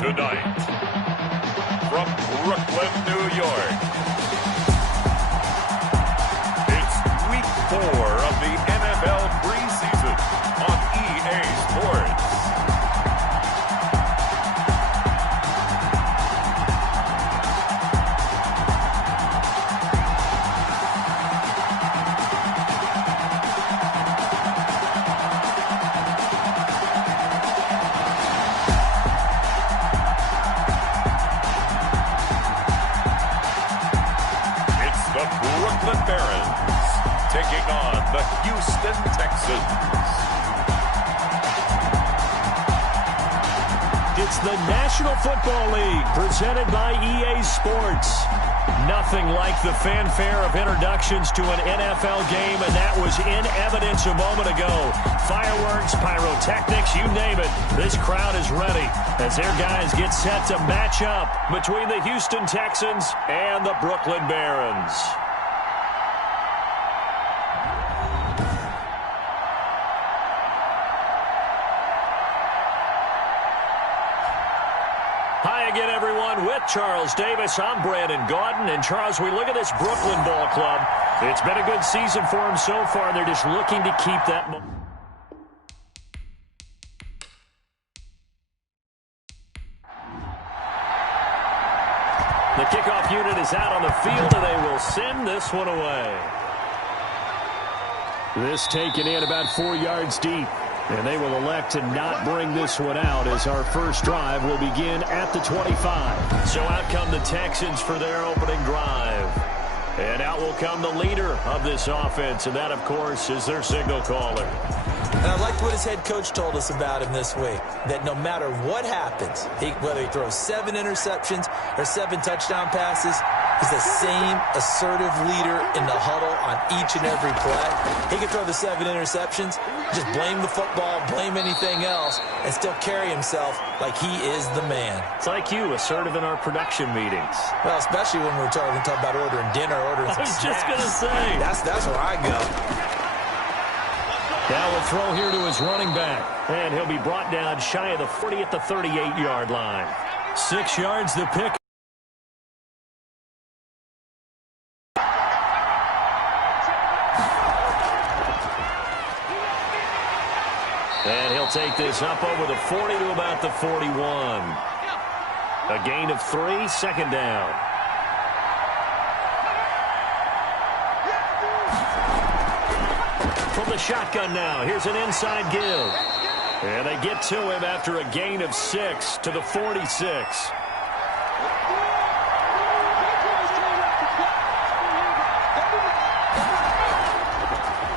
Tonight, from Brooklyn, New York, it's Week 4 of the NFL preseason on EA Sports. Taking on the Houston Texans. It's the National Football League presented by EA Sports. Nothing like the fanfare of introductions to an NFL game, and that was in evidence a moment ago. Fireworks, pyrotechnics, you name it. This crowd is ready as their guys get set to match up between the Houston Texans and the Brooklyn Barons. Hi again, everyone. With Charles Davis, I'm Brandon Gaudin. And, Charles, we look at this Brooklyn Ball Club. It's been a good season for them so far. They're just looking to keep that momentum. The kickoff unit is out on the field, and they will send this one away. This taken in about 4 yards deep. And they will elect to not bring this one out as our first drive will begin at the 25. So out come the Texans for their opening drive. And out will come the leader of this offense, and that, of course, is their signal caller. And I liked what his head coach told us about him this week, that no matter what happens, whether he throws 7 interceptions or 7 touchdown passes, he's the same assertive leader in the huddle on each and every play. He can throw the 7 interceptions, just blame the football, blame anything else, and still carry himself like he is the man. It's like you, assertive in our production meetings. Well, especially when we're talking about ordering dinner, ordering some snacks. I was just going to say. That's where I go. Now we'll throw here to his running back. And he'll be brought down shy of the 40 at the 38-yard line. 6 yards the pick. And he'll take this up over the 40 to about the 41. A gain of 3, second down. From the shotgun now, here's an inside give. And they get to him after a gain of 6 to the 46.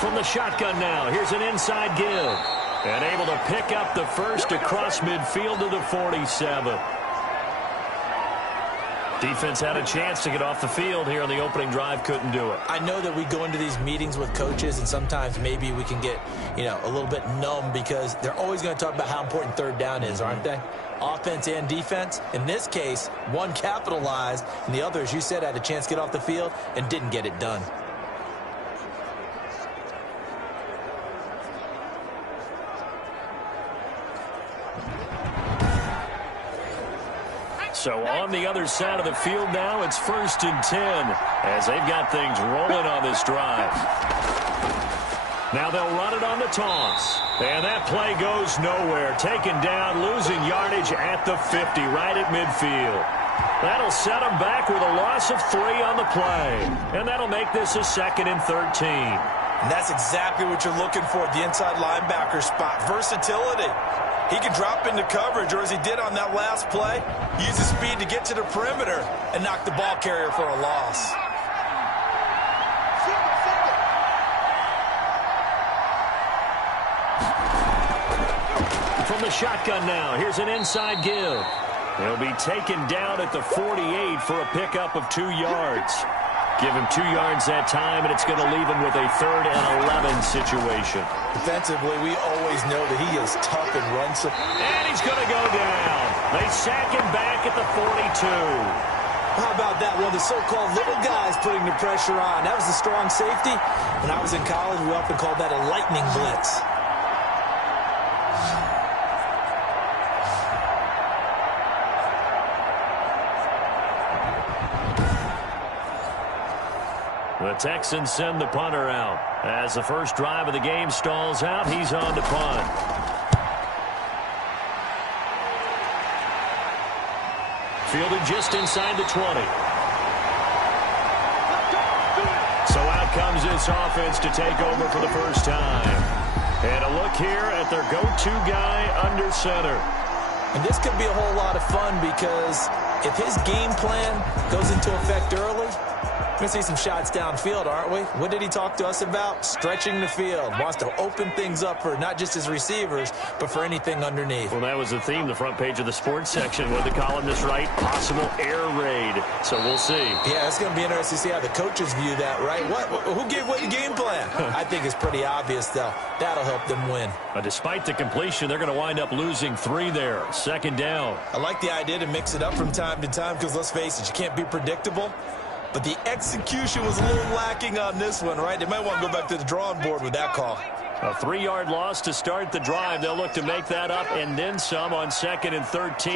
From the shotgun now, here's an inside give. And able to pick up the first across midfield to the 47. Defense had a chance to get off the field here on the opening drive, couldn't do it. I know that we go into these meetings with coaches, and sometimes maybe we can get, a little bit numb because they're always going to talk about how important third down is, aren't they? Offense and defense. In this case, one capitalized, and the other, as you said, had a chance to get off the field and didn't get it done. So on the other side of the field now, it's 1st and 10 as they've got things rolling on this drive. Now they'll run it on the toss. And that play goes nowhere. Taken down, losing yardage at the 50, right at midfield. That'll set them back with a loss of 3 on the play. And that'll make this a 2nd and 13. And that's exactly what you're looking for at the inside linebacker spot. Versatility. He can drop into coverage, or as he did on that last play, use his speed to get to the perimeter and knock the ball carrier for a loss. From the shotgun now, here's an inside give. He'll be taken down at the 48 for a pickup of 2 yards. Give him 2 yards that time, and it's going to leave him with a 3rd and 11 situation. Defensively, we always know that he is tough and runs. And he's going to go down. They sack him back at the 42. How about that? One of the so-called little guys putting the pressure on. That was the strong safety. When I was in college, we often called that a lightning blitz. The Texans send the punter out. As the first drive of the game stalls out, he's on to punt. Fielded just inside the 20. So out comes this offense to take over for the first time. And a look here at their go-to guy under center. And this could be a whole lot of fun because if his game plan goes into effect early, we're going to see some shots downfield, aren't we? What did he talk to us about? Stretching the field. Wants to open things up for not just his receivers, but for anything underneath. Well, that was the theme, the front page of the sports section, where the columnists write possible air raid. So we'll see. Yeah, it's going to be interesting to see how the coaches view that, right? Who gave what game plan? I think it's pretty obvious, though. That'll help them win. Despite the completion, they're going to wind up losing 3 there. Second down. I like the idea to mix it up from time to time because, let's face it, you can't be predictable. But the execution was a little lacking on this one, right? They might want to go back to the drawing board with that call. A 3-yard loss to start the drive. They'll look to make that up and then some on 2nd and 13.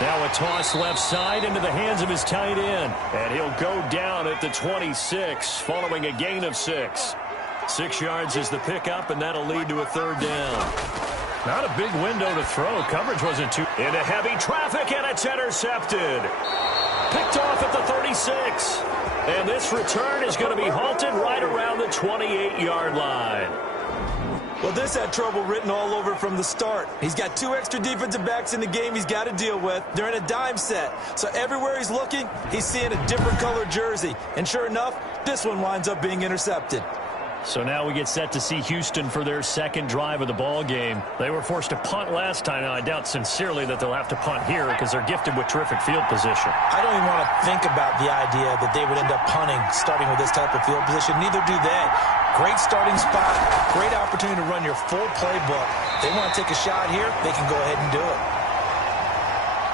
Now a toss left side into the hands of his tight end. And he'll go down at the 26 following a gain of 6. 6 yards is the pickup, and that'll lead to a 3rd down. Not a big window to throw. Coverage wasn't too... Into heavy traffic, and it's intercepted. Picked off at the 36. And this return is going to be halted right around the 28-yard line. Well, this had trouble written all over from the start. He's got 2 extra defensive backs in the game he's got to deal with. They're in a dime set. So everywhere he's looking, he's seeing a different color jersey. And sure enough, this one winds up being intercepted. So now we get set to see Houston for their 2nd drive of the ball game. They were forced to punt last time. Now, I doubt sincerely that they'll have to punt here because they're gifted with terrific field position. I don't even want to think about the idea that they would end up punting starting with this type of field position. Neither do they. Great starting spot. Great opportunity to run your full playbook. They want to take a shot here, they can go ahead and do it.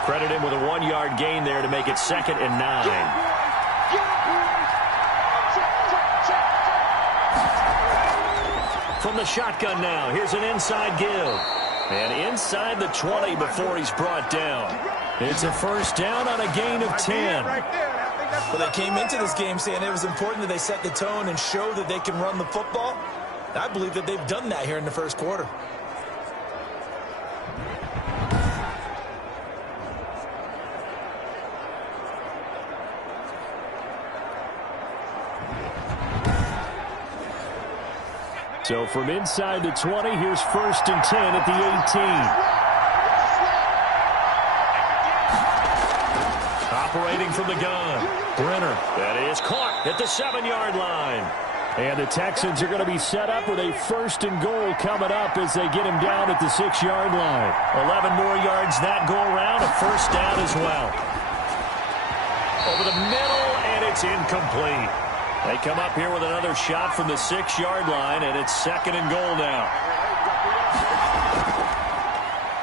Credit him with a 1-yard gain there to make it 2nd and 9. From the shotgun now, here's an inside give. And inside the 20 before he's brought down. It's a 1st down on a gain of 10. Well, they came into this game saying it was important that they set the tone and show that they can run the football. I believe that they've done that here in the 1st quarter. So from inside the 20, here's 1st and 10 at the 18. Operating from the gun. Brenner. That is caught at the 7-yard line. And the Texans are going to be set up with a 1st and goal coming up as they get him down at the 6-yard line. 11 more yards that go around. A 1st down as well. Over the middle, and it's incomplete. They come up here with another shot from the 6-yard line, and it's 2nd and goal now.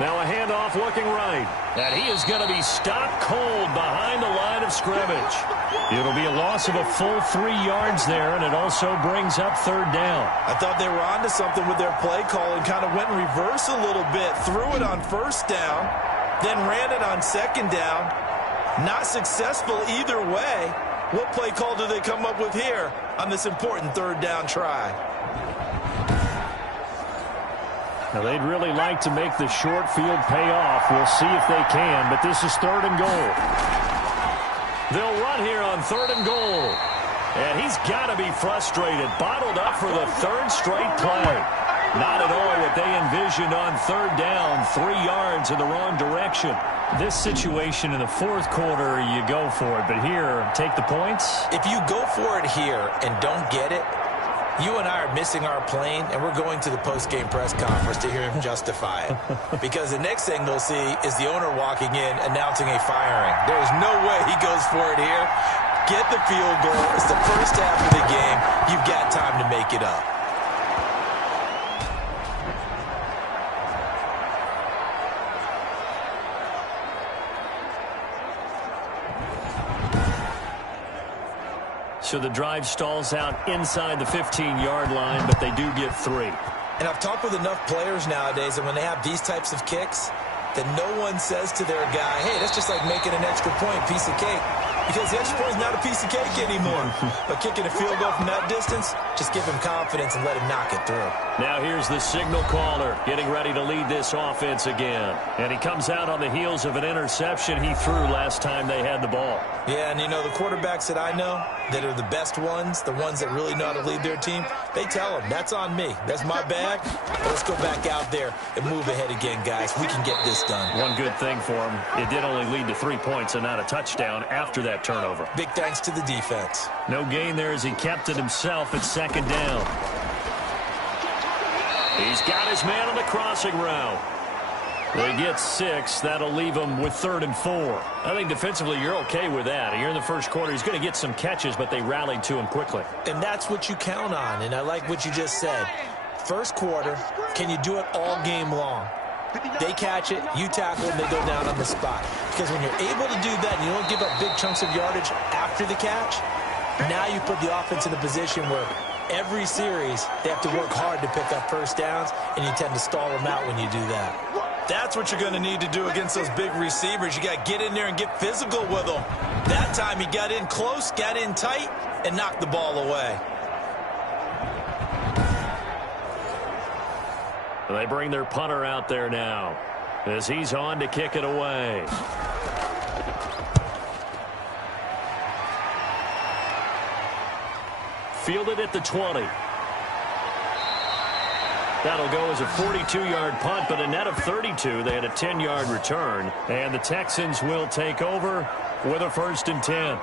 Now a handoff looking right. And he is going to be stopped cold behind the line of scrimmage. It'll be a loss of a full 3 yards there, and it also brings up 3rd down. I thought they were onto something with their play call and kind of went in reverse a little bit. Threw it on 1st down, then ran it on 2nd down. Not successful either way. What play call do they come up with here on this important 3rd down try? Now, they'd really like to make the short field pay off. We'll see if they can, but this is 3rd and goal. They'll run here on 3rd and goal. And he's got to be frustrated. Bottled up for the 3rd straight play. Not at all what they envisioned on 3rd down. 3 yards in the wrong direction. This situation in the 4th quarter, you go for it. But here, take the points. If you go for it here and don't get it, you and I are missing our plane, and we're going to the post-game press conference to hear him justify it. Because the next thing we'll see is the owner walking in announcing a firing. There's no way he goes for it here. Get the field goal. It's the first half of the game. You've got time to make it up. So the drive stalls out inside the 15-yard line, but they do get 3. And I've talked with enough players nowadays, and when they have these types of kicks, that no one says to their guy, hey, that's just like making an extra point, piece of cake. because the extra point is not a piece of cake anymore. But kicking a field goal from that distance, just give him confidence and let him knock it through. Now here's the signal caller getting ready to lead this offense again. And he comes out on the heels of an interception he threw last time they had the ball. Yeah, and you know, the quarterbacks that I know that are the best ones, the ones that really know how to lead their team, they tell them, that's on me. That's my bag. Let's go back out there and move ahead again, guys. We can get this done. One good thing for him, it did only lead to 3 points and not a touchdown after that turnover. Big thanks to the defense. No gain there as he kept it himself at second down. He's got his man on the crossing route. They get 6. That'll leave him with 3rd and 4. I think defensively you're okay with that. Here in the first quarter, he's going to get some catches, but they rallied to him quickly. And that's what you count on, and I like what you just said. First quarter, can you do it all game long? They catch it, you tackle them, they go down on the spot. Because when you're able to do that and you don't give up big chunks of yardage after the catch, now you put the offense in a position where every series they have to work hard to pick up first downs, and you tend to stall them out when you do that. That's what you're going to need to do against those big receivers. You got to get in there and get physical with them. That time he got in close, got in tight, and knocked the ball away. They bring their punter out there now as he's on to kick it away. Fielded at the 20. That'll go as a 42-yard punt, but a net of 32. They had a 10-yard return, and the Texans will take over with a 1st and 10.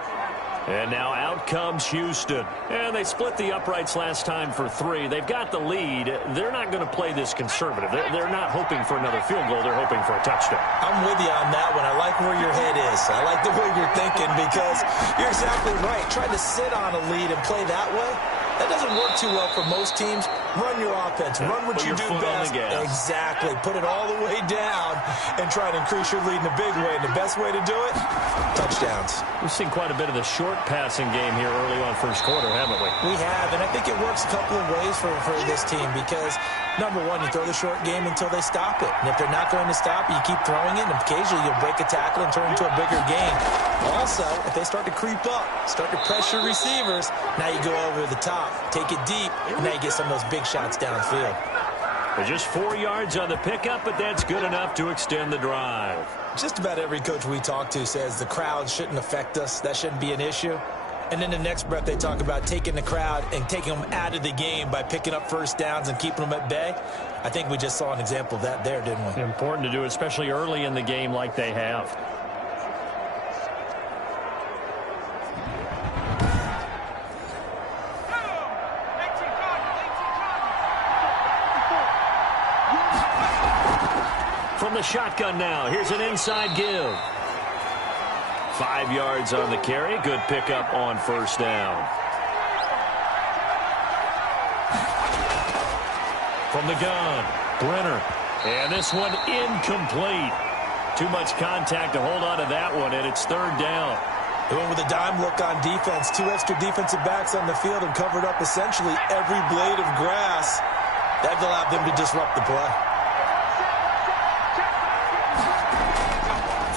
And now out comes Houston. And they split the uprights last time for 3. They've got the lead. They're not going to play this conservative. They're not hoping for another field goal. They're hoping for a touchdown. I'm with you on that one. I like where your head is. I like the way you're thinking because you're exactly right. Trying to sit on a lead and play that way, that doesn't work too well for most teams. Run your offense. Run what you do best. Exactly. Put it all the way down and try to increase your lead in a big way. And the best way to do it, touchdowns. We've seen quite a bit of the short passing game here early on first quarter, haven't we? We have, and I think it works a couple of ways for this team because, number one, you throw the short game until they stop it. And if they're not going to stop it, you keep throwing it, and occasionally you'll break a tackle and turn it into a bigger game. Also, if they start to creep up, start to pressure receivers, now you go over the top, take it deep, and now you get some of those big shots downfield. Just 4 yards on the pickup, but that's good enough to extend the drive. Just about every coach we talk to says the crowd shouldn't affect us. That shouldn't be an issue. And in the next breath, they talk about taking the crowd and taking them out of the game by picking up first downs and keeping them at bay. I think we just saw an example of that there, didn't we? Important to do, especially early in the game like they have. From the shotgun now, here's an inside give. 5 yards on the carry. Good pickup on first down. From the gun, Brenner. And this one incomplete. Too much contact to hold on to that one, and it's 3rd down. They went with a dime look on defense. 2 extra defensive backs on the field and covered up essentially every blade of grass. That allowed them to disrupt the play.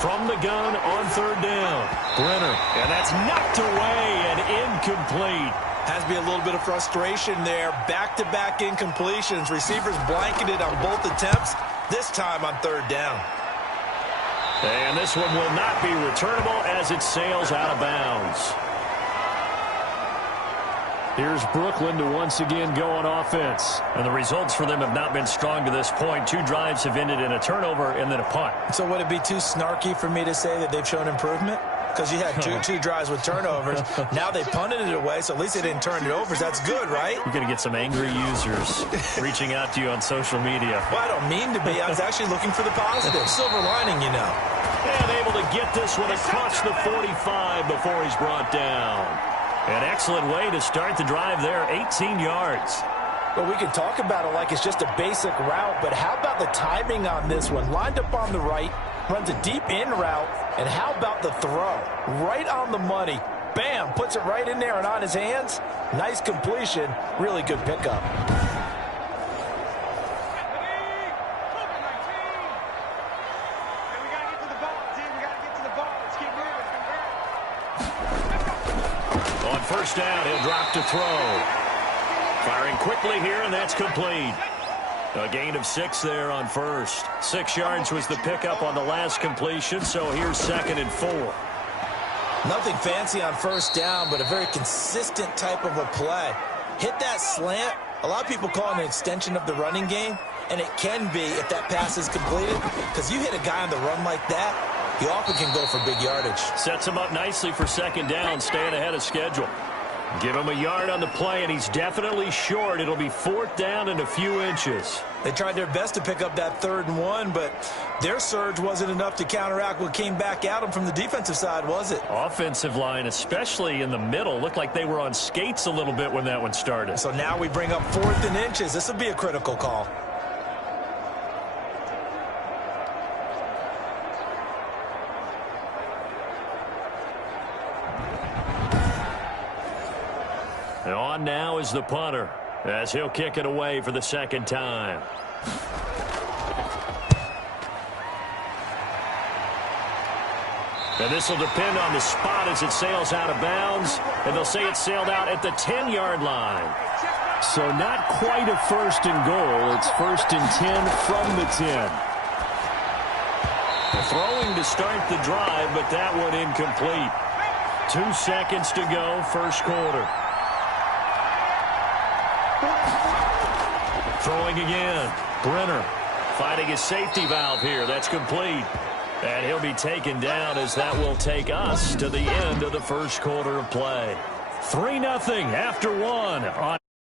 From the gun on 3rd down, Brenner. And that's knocked away and incomplete. Has to be a little bit of frustration there. Back-to-back incompletions. Receivers blanketed on both attempts, this time on 3rd down. And this one will not be returnable as it sails out of bounds. Here's Brooklyn to once again go on offense. And the results for them have not been strong to this point. 2 drives have ended in a turnover and then a punt. So would it be too snarky for me to say that they've shown improvement? Because you had two drives with turnovers. Now they punted it away, so at least they didn't turn it over. So that's good, right? You're going to get some angry users reaching out to you on social media. Well, I don't mean to be. I was actually looking for the positive. Silver lining, you know. And able to get this one across the 45 before he's brought down. An excellent way to start the drive there, 18 yards. Well, we can talk about it like it's just a basic route, but how about the timing on this one? Lined up on the right, runs a deep in route, and how about the throw? Right on the money. Bam, puts it right in there and on his hands. Nice completion, really good pickup. On first down, he'll drop to throw. Firing quickly here, and that's complete. A gain of 6 there on first. 6 yards was the pickup on the last completion, so here's 2nd and 4. Nothing fancy on first down, but a very consistent type of a play. Hit that slant. A lot of people call it an extension of the running game, and it can be if that pass is completed, because you hit a guy on the run like that, he often can go for big yardage. Sets him up nicely for 2nd down, staying ahead of schedule. Give him a yard on the play, and he's definitely short. It'll be 4th down and a few inches. They tried their best to pick up that 3rd and 1, but their surge wasn't enough to counteract what came back at them from the defensive side, was it? Offensive line, especially in the middle, looked like they were on skates a little bit when that one started. So now we bring up 4th and inches. This will be a critical call. And on now is the punter, as he'll kick it away for the 2nd time. And this will depend on the spot as it sails out of bounds, and they'll say it sailed out at the 10-yard line. So not quite a 1st and goal. It's 1st and 10 from the 10. Throwing to start the drive, but that one incomplete. 2 seconds to go, first quarter. Throwing again. Brenner fighting his safety valve here. That's complete. And he'll be taken down as that will take us to the end of the first quarter of play. 3-0 after 1 on